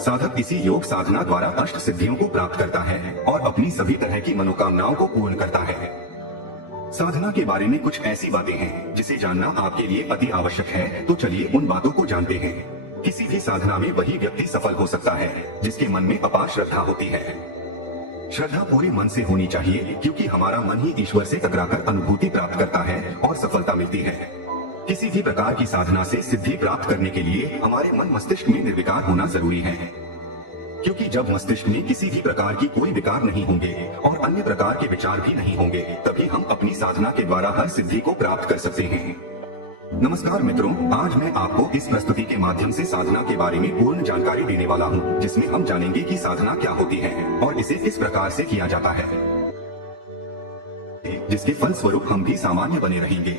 साधक इसी योग साधना द्वारा अष्ट सिद्धियों को प्राप्त करता है और अपनी सभी तरह की मनोकामनाओं को पूर्ण करता है। साधना के बारे में कुछ ऐसी बातें हैं जिसे जानना आपके लिए अति आवश्यक है, तो चलिए उन बातों को जानते हैं। किसी भी साधना में वही व्यक्ति सफल हो सकता है जिसके मन में अपार श्रद्धा होती है। श्रद्धा पूरे मन से होनी चाहिए, क्योंकि हमारा मन ही ईश्वर से टकराकर अनुभूति प्राप्त करता है और सफलता मिलती है। किसी भी प्रकार की साधना से सिद्धि प्राप्त करने के लिए हमारे मन मस्तिष्क में निर्विकार होना जरूरी है, क्योंकि जब मस्तिष्क में किसी भी प्रकार की कोई विकार नहीं होंगे और अन्य प्रकार के विचार भी नहीं होंगे, तभी हम अपनी साधना के द्वारा हर सिद्धि को प्राप्त कर सकते हैं। नमस्कार मित्रों, आज मैं आपको इस प्रस्तुति के माध्यम से साधना के बारे में पूर्ण जानकारी देने वाला हूं, जिसमें हम जानेंगे कि साधना क्या होती है और इसे किस प्रकार से किया जाता है, जिसके फल स्वरूप हम भी सामान्य बने रहेंगे।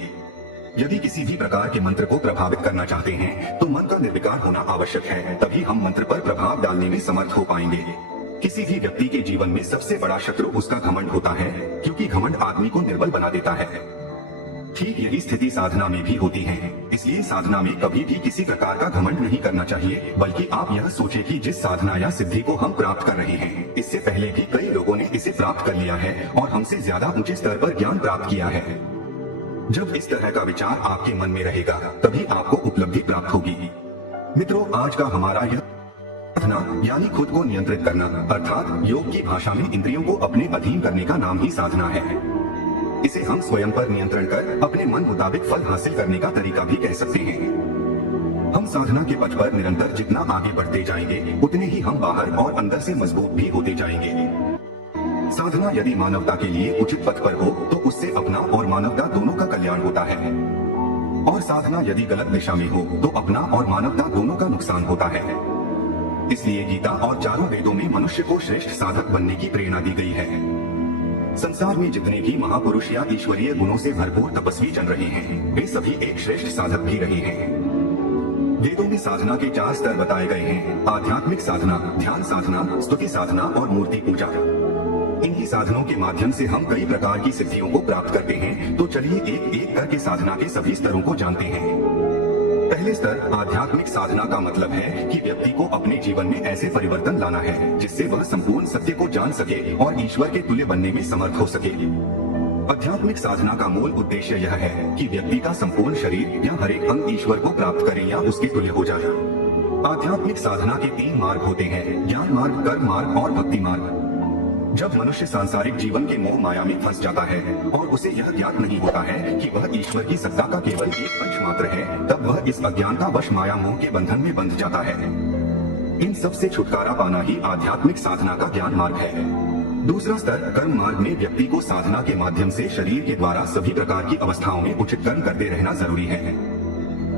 यदि किसी भी प्रकार के मंत्र को प्रभावित करना चाहते हैं तो मन का निर्विकार होना आवश्यक है, तभी हम मंत्र पर प्रभाव डालने में समर्थ हो पाएंगे। किसी भी व्यक्ति के जीवन में सबसे बड़ा शत्रु उसका घमंड होता है, क्योंकि घमंड आदमी को निर्बल बना देता है। ठीक यही स्थिति साधना में भी होती है, इसलिए साधना में कभी भी किसी प्रकार का घमंड नहीं करना चाहिए, बल्कि आप यह सोचें कि जिस साधना या सिद्धि को हम प्राप्त कर रहे हैं, इससे पहले भी कई लोगों ने इसे प्राप्त कर लिया है और हमसे ज्यादा ऊंचे स्तर पर ज्ञान प्राप्त किया है। जब इस तरह का विचार आपके मन में रहेगा, तभी आपको उपलब्धि प्राप्त होगी। मित्रों, आज का हमारा यह साधना यानी खुद को नियंत्रित करना, अर्थात योग की भाषा में इंद्रियों को अपने अधीन करने का नाम ही साधना है। इसे हम स्वयं पर नियंत्रण कर अपने मन मुताबिक फल हासिल करने का तरीका भी कह सकते हैं। हम साधना के पथ पर निरंतर जितना आगे बढ़ते जाएंगे, उतने ही हम बाहर और अंदर से मजबूत भी होते जाएंगे। साधना यदि मानवता के लिए उचित पथ पर हो तो उससे अपना और मानवता दोनों का कल्याण होता है, और साधना यदि गलत दिशा में हो तो अपना और मानवता दोनों का नुकसान होता है। इसलिए गीता और चारों वेदों में मनुष्य को श्रेष्ठ साधक बनने की प्रेरणा दी गई है। संसार में जितने भी महापुरुष या ईश्वरीय गुणों से भरपूर तपस्वी जन रहे हैं, वे सभी एक श्रेष्ठ साधक भी रहे हैं। वेदों में साधना के 4 स्तर बताए गए हैं: आध्यात्मिक साधना, ध्यान साधना, स्तुति साधना और मूर्ति पूजा। इन्हीं साधनों के माध्यम से हम कई प्रकार की सिद्धियों को प्राप्त करते हैं। तो चलिए एक एक करके साधना के सभी स्तरों को जानते हैं। पहले स्तर आध्यात्मिक साधना का मतलब है कि व्यक्ति को अपने जीवन में ऐसे परिवर्तन लाना है जिससे वह संपूर्ण सत्य को जान सके और ईश्वर के तुल्य बनने में समर्थ हो सके। आध्यात्मिक साधना का मूल उद्देश्य यह है कि व्यक्ति का संपूर्ण शरीर या हर एक अंग ईश्वर को प्राप्त करे या उसके तुल्य हो जाए। आध्यात्मिक साधना के 3 मार्ग होते हैं: ज्ञान मार्ग, कर्म मार्ग और भक्ति मार्ग। जब मनुष्य सांसारिक जीवन के मोह माया में फंस जाता है और उसे यह ज्ञात नहीं होता है कि वह ईश्वर की सत्ता का केवल एक अंश मात्र है, तब वह इस अज्ञानता वश माया मोह के बंधन में बंध जाता है। इन सब से छुटकारा पाना ही आध्यात्मिक साधना का ज्ञान मार्ग है। दूसरा स्तर कर्म मार्ग में व्यक्ति को साधना के माध्यम से शरीर के द्वारा सभी प्रकार की अवस्थाओं में उचित कर्म करते रहना जरूरी है।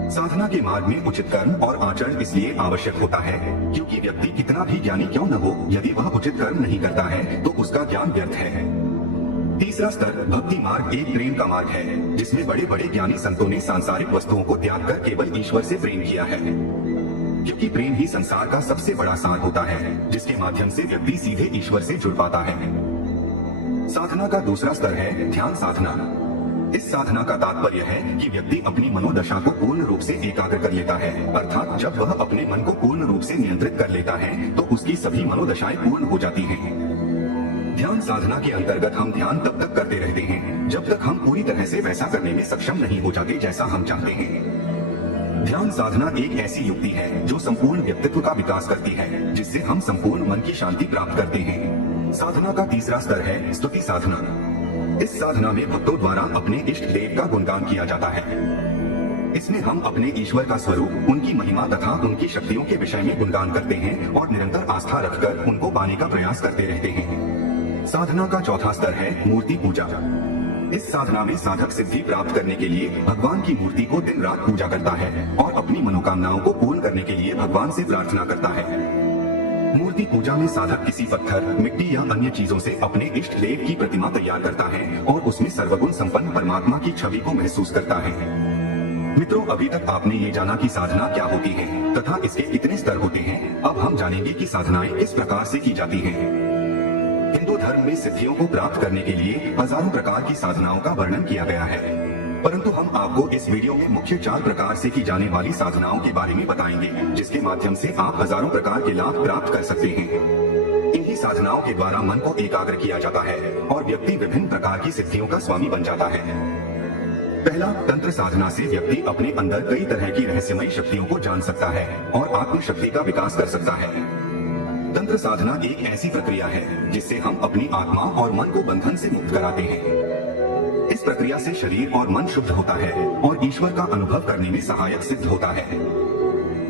साधना के मार्ग में उचित कर्म और आचरण इसलिए आवश्यक होता है क्योंकि व्यक्ति कितना भी ज्ञानी क्यों न हो, यदि वह उचित कर्म नहीं करता है तो उसका ज्ञान व्यर्थ है। तीसरा स्तर भक्ति मार्ग एक प्रेम का मार्ग है, जिसमें बड़े बड़े ज्ञानी संतों ने सांसारिक वस्तुओं को त्याग कर केवल ईश्वर से प्रेम किया है, क्योंकि प्रेम ही संसार का सबसे बड़ा सार होता है, जिसके माध्यम से व्यक्ति सीधे ईश्वर से जुड़ पाता है। साधना का दूसरा स्तर है ध्यान साधना। इस साधना का तात्पर्य है कि व्यक्ति अपनी मनोदशा को पूर्ण रूप से एकाग्र कर लेता है, अर्थात जब वह अपने मन को पूर्ण रूप से नियंत्रित कर लेता है तो उसकी सभी मनोदशाएं पूर्ण हो जाती हैं। ध्यान साधना के अंतर्गत हम ध्यान तब तक करते रहते हैं जब तक हम पूरी तरह से वैसा करने में सक्षम नहीं हो जाते जैसा हम चाहते हैं। ध्यान साधना एक ऐसी युक्ति है जो संपूर्ण व्यक्तित्व का विकास करती है, जिससे हम संपूर्ण मन की शांति प्राप्त करते हैं। साधना का तीसरा स्तर है स्तुति साधना। इस साधना में भक्तों द्वारा अपने इष्ट देव का गुणगान किया जाता है। इसमें हम अपने ईश्वर का स्वरूप, उनकी महिमा तथा उनकी शक्तियों के विषय में गुणगान करते हैं और निरंतर आस्था रखकर उनको पाने का प्रयास करते रहते हैं। साधना का चौथा स्तर है मूर्ति पूजा। इस साधना में साधक सिद्धि प्राप्त करने के लिए भगवान की मूर्ति को दिन रात पूजा करता है और अपनी मनोकामनाओं को पूर्ण करने के लिए भगवान से प्रार्थना करता है। मूर्ति पूजा में साधक किसी पत्थर, मिट्टी या अन्य चीजों से अपने इष्ट देव की प्रतिमा तैयार करता है और उसमें सर्वगुण संपन्न परमात्मा की छवि को महसूस करता है। मित्रों, अभी तक आपने ये जाना कि साधना क्या होती है तथा इसके कितने स्तर होते हैं। अब हम जानेंगे कि साधनाएं किस प्रकार से की जाती हैं। हिंदू धर्म में सिद्धियों को प्राप्त करने के लिए हजारों प्रकार की साधनाओं का वर्णन किया गया है। परंतु हम आपको इस वीडियो में मुख्य 4 प्रकार से की जाने वाली साधनाओं के बारे में बताएंगे, जिसके माध्यम से आप हजारों प्रकार के लाभ प्राप्त कर सकते हैं। इन्हीं साधनाओं के द्वारा मन को एकाग्र किया जाता है और व्यक्ति विभिन्न प्रकार की सिद्धियों का स्वामी बन जाता है। पहला, तंत्र साधना से व्यक्ति अपने अंदर कई तरह की रहस्यमयी शक्तियों को जान सकता है और आत्मशक्ति का विकास कर सकता है। तंत्र साधना एक ऐसी प्रक्रिया है जिससे हम अपनी आत्मा और मन को बंधन से मुक्त कराते हैं। इस प्रक्रिया से शरीर और मन शुद्ध होता है और ईश्वर का अनुभव करने में सहायक सिद्ध होता है।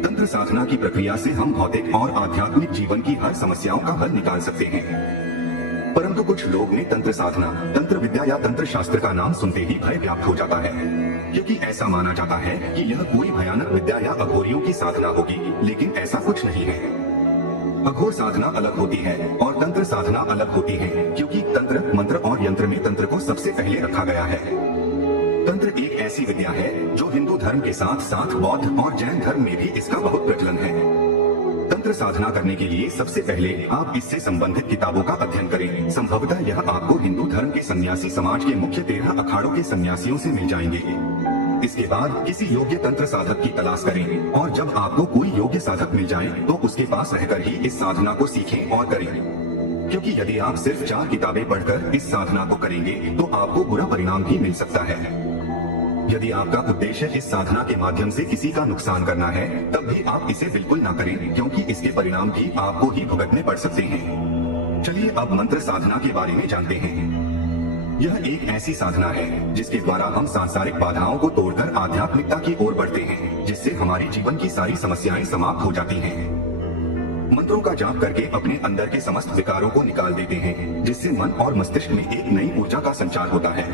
तंत्र साधना की प्रक्रिया से हम भौतिक और आध्यात्मिक जीवन की हर समस्याओं का हल निकाल सकते हैं। परंतु कुछ लोग ने तंत्र साधना, तंत्र विद्या या तंत्र शास्त्र का नाम सुनते ही भय व्याप्त हो जाता है, क्योंकि ऐसा माना जाता है कि यह कोई भयानक विद्या या अघोरियों की साधना होगी, लेकिन ऐसा कुछ नहीं है। अघोर साधना अलग होती है और तंत्र साधना अलग होती है, क्योंकि तंत्र, मंत्र और यंत्र में तंत्र को सबसे पहले रखा गया है। तंत्र एक ऐसी विद्या है जो हिंदू धर्म के साथ साथ बौद्ध और जैन धर्म में भी इसका बहुत प्रचलन है। तंत्र साधना करने के लिए सबसे पहले आप इससे संबंधित किताबों का अध्ययन करें। संभवतः यह आपको हिंदू धर्म के सन्यासी समाज के मुख्य 13 अखाड़ों के सन्यासियों से मिल जाएंगे। इसके बाद किसी योग्य तंत्र साधक की तलाश करें और जब आपको कोई योग्य साधक मिल जाए तो उसके पास रहकर ही इस साधना को सीखें और करें, क्योंकि यदि आप सिर्फ 4 किताबें पढ़कर इस साधना को करेंगे तो आपको बुरा परिणाम भी मिल सकता है। यदि आपका उद्देश्य इस साधना के माध्यम से किसी का नुकसान करना है, तब भी आप इसे बिल्कुल ना करें, क्योंकि इसके परिणाम भी आपको ही भुगतने पड़ सकते हैं। चलिए अब मंत्र साधना के बारे में जानते हैं। यह एक ऐसी साधना है जिसके द्वारा हम सांसारिक बाधाओं को तोड़कर आध्यात्मिकता की ओर बढ़ते हैं, जिससे हमारे जीवन की सारी समस्याएं समाप्त हो जाती हैं। मंत्रों का जाप करके अपने अंदर के समस्त विकारों को निकाल देते हैं, जिससे मन और मस्तिष्क में एक नई ऊर्जा का संचार होता है।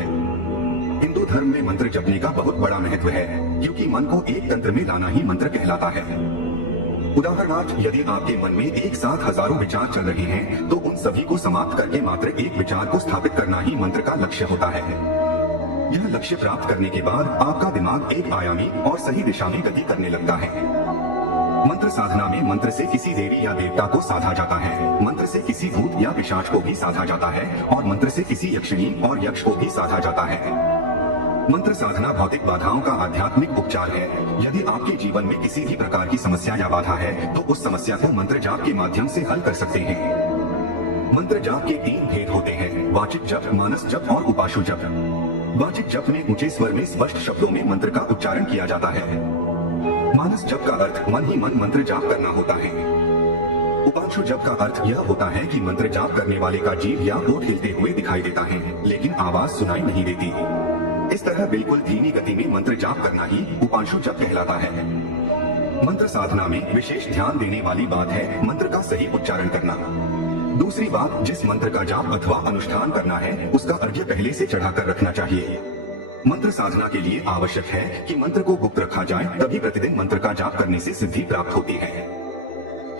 हिंदू धर्म में मंत्र जपने का बहुत बड़ा महत्व है, क्योंकि मन को एक तंत्र में लाना ही मंत्र कहलाता है। उदाहरणार्थ, यदि आपके मन में एक साथ हजारों विचार चल रहे हैं, तो उन सभी को समाप्त करके मात्र एक विचार को स्थापित करना ही मंत्र का लक्ष्य होता है। यह लक्ष्य प्राप्त करने के बाद आपका दिमाग एक आयामी और सही दिशा में गति करने लगता है। मंत्र साधना में मंत्र से किसी देवी या देवता को साधा जाता है, मंत्र से किसी भूत या पिशाच को भी साधा जाता है और मंत्र से किसी यक्षिणी और यक्ष को भी साधा जाता है। मंत्र साधना भौतिक बाधाओं का आध्यात्मिक उपचार है। यदि आपके जीवन में किसी भी प्रकार की समस्या या बाधा है, तो उस समस्या को मंत्र जाप के माध्यम से हल कर सकते हैं। मंत्र जाप के 3 भेद होते हैं: वाचिक जप, मानस जप और उपाशु जप। वाचिक जप में ऊंचे स्वर में स्पष्ट शब्दों में मंत्र का उच्चारण किया जाता है। मानस जप का अर्थ मन ही मन मंत्र जाप करना होता है। उपाशु जप का अर्थ यह होता है कि मंत्र जाप करने वाले का जीभ या होठ हिलते हुए दिखाई देता है, लेकिन आवाज सुनाई नहीं देती। इस तरह बिल्कुल धीमी गति में मंत्र जाप करना ही उपांशु जप कहलाता है। मंत्र साधना में विशेष ध्यान देने वाली बात है मंत्र का सही उच्चारण करना। दूसरी बात, जिस मंत्र का जाप अथवा अनुष्ठान करना है, उसका अर्घ्य पहले से चढ़ाकर रखना चाहिए। मंत्र साधना के लिए आवश्यक है कि मंत्र को गुप्त रखा जाए, तभी प्रतिदिन मंत्र का जाप करने से सिद्धि प्राप्त होती है।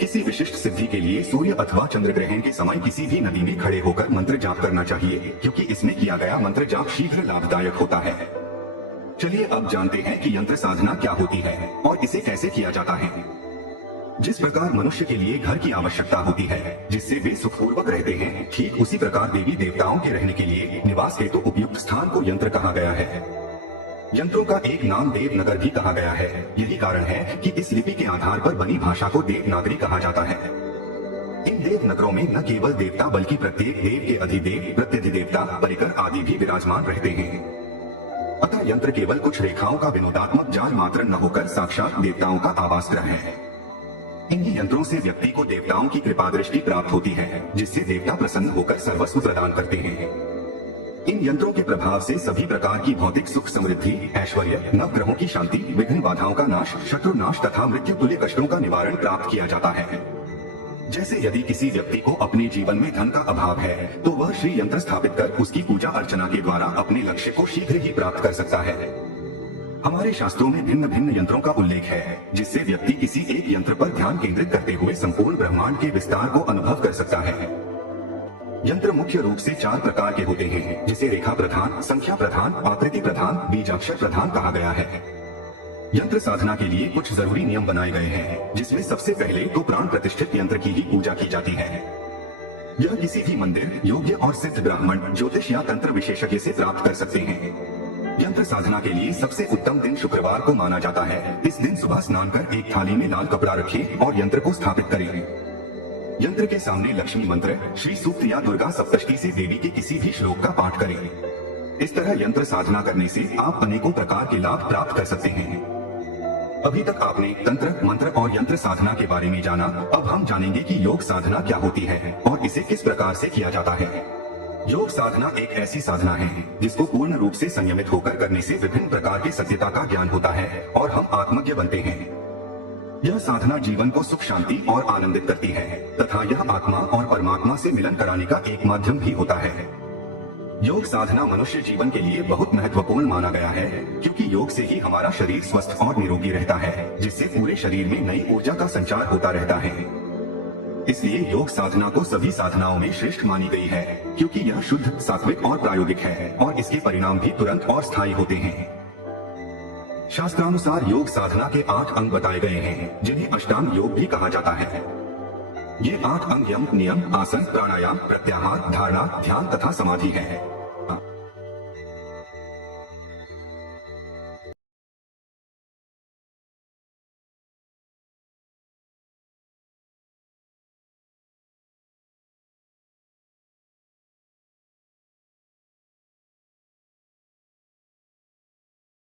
किसी विशिष्ट सिद्धि के लिए सूर्य अथवा चंद्र ग्रहण के समय किसी भी नदी में खड़े होकर मंत्र जाप करना चाहिए, क्योंकि इसमें किया गया मंत्र जाप शीघ्र लाभदायक होता है। चलिए अब जानते हैं कि यंत्र साधना क्या होती है और इसे कैसे किया जाता है। जिस प्रकार मनुष्य के लिए घर की आवश्यकता होती है जिससे वे सुखपूर्वक रहते हैं, ठीक उसी प्रकार देवी देवताओं के रहने के लिए निवास हेतु तो उपयुक्त स्थान को यंत्र कहा गया है। यंत्रों का एक नाम देवनगर भी कहा गया है। यही कारण है कि इस लिपि के आधार पर बनी भाषा को देवनागरी कहा जाता है। इन देवनगरों में न केवल देवता बल्कि प्रत्येक देव के अधिदेव, प्रत्यधिदेवता, परिकर आदि भी विराजमान रहते हैं। अतः यंत्र केवल कुछ रेखाओं का विनोदात्मक जाल मात्र न होकर साक्षात देवताओं का आवास ग्रह है। इन्हीं यंत्रों से व्यक्ति को देवताओं की कृपा दृष्टि प्राप्त होती है, जिससे देवता प्रसन्न होकर सर्वस्व प्रदान करते हैं। इन यंत्रों के प्रभाव से सभी प्रकार की भौतिक सुख, समृद्धि, ऐश्वर्य, नवग्रहों की शांति, विघ्न बाधाओं का नाश, शत्रु नाश तथा मृत्यु तुल्य कष्टों का निवारण प्राप्त किया जाता है। जैसे यदि किसी व्यक्ति को अपने जीवन में धन का अभाव है, तो वह श्री यंत्र स्थापित कर उसकी पूजा अर्चना के द्वारा अपने लक्ष्य को शीघ्र ही प्राप्त कर सकता है। हमारे शास्त्रों में भिन्न भिन्न यंत्रों का उल्लेख है, जिससे व्यक्ति किसी एक यंत्र पर ध्यान केंद्रित करते हुए संपूर्ण ब्रह्मांड के विस्तार को अनुभव कर सकता है। यंत्र मुख्य रूप से 4 प्रकार के होते हैं, जिसे रेखा प्रधान, संख्या प्रधान, आकृति प्रधान, बीजाक्षर प्रधान कहा गया है। यंत्र साधना के लिए कुछ जरूरी नियम बनाए गए हैं, जिसमें सबसे पहले तो प्राण प्रतिष्ठित यंत्र की ही पूजा की जाती है। यह किसी भी मंदिर, योग्य और सिद्ध ब्राह्मण, ज्योतिष या तंत्र विशेषज्ञ से प्राप्त कर सकते हैं। यंत्र साधना के लिए सबसे उत्तम दिन शुक्रवार को माना जाता है। इस दिन सुबह स्नान कर एक थाली में लाल कपड़ा रखें और यंत्र को स्थापित करें। यंत्र के सामने लक्ष्मी मंत्र, श्री सूक्त या दुर्गा सप्तशती से देवी के किसी भी श्लोक का पाठ करें। इस तरह यंत्र साधना करने से आप अनेकों प्रकार के लाभ प्राप्त कर सकते हैं। अभी तक आपने तंत्र, मंत्र और यंत्र साधना के बारे में जाना। अब हम जानेंगे कि योग साधना क्या होती है और इसे किस प्रकार से किया जाता है। योग साधना एक ऐसी साधना है जिसको पूर्ण रूप से संयमित होकर करने से विभिन्न प्रकार की सत्यता का ज्ञान होता है और हम आत्मज्ञ बनते हैं। यह साधना जीवन को सुख, शांति और आनंदित करती है तथा यह आत्मा और परमात्मा से मिलन कराने का एक माध्यम भी होता है। योग साधना मनुष्य जीवन के लिए बहुत महत्वपूर्ण माना गया है, क्योंकि योग से ही हमारा शरीर स्वस्थ और निरोगी रहता है, जिससे पूरे शरीर में नई ऊर्जा का संचार होता रहता है। इसलिए योग साधना को सभी साधनाओं में श्रेष्ठ मानी गई है, क्योंकि यह शुद्ध, सात्विक और प्रायोगिक है और इसके परिणाम भी तुरंत और स्थायी होते हैं। शास्त्रानुसार योग साधना के 8 अंग बताए गए हैं, जिन्हें अष्टांग योग भी कहा जाता है। ये 8 अंग यम, नियम, आसन, प्राणायाम, प्रत्याहार, धारणा, ध्यान तथा समाधि है।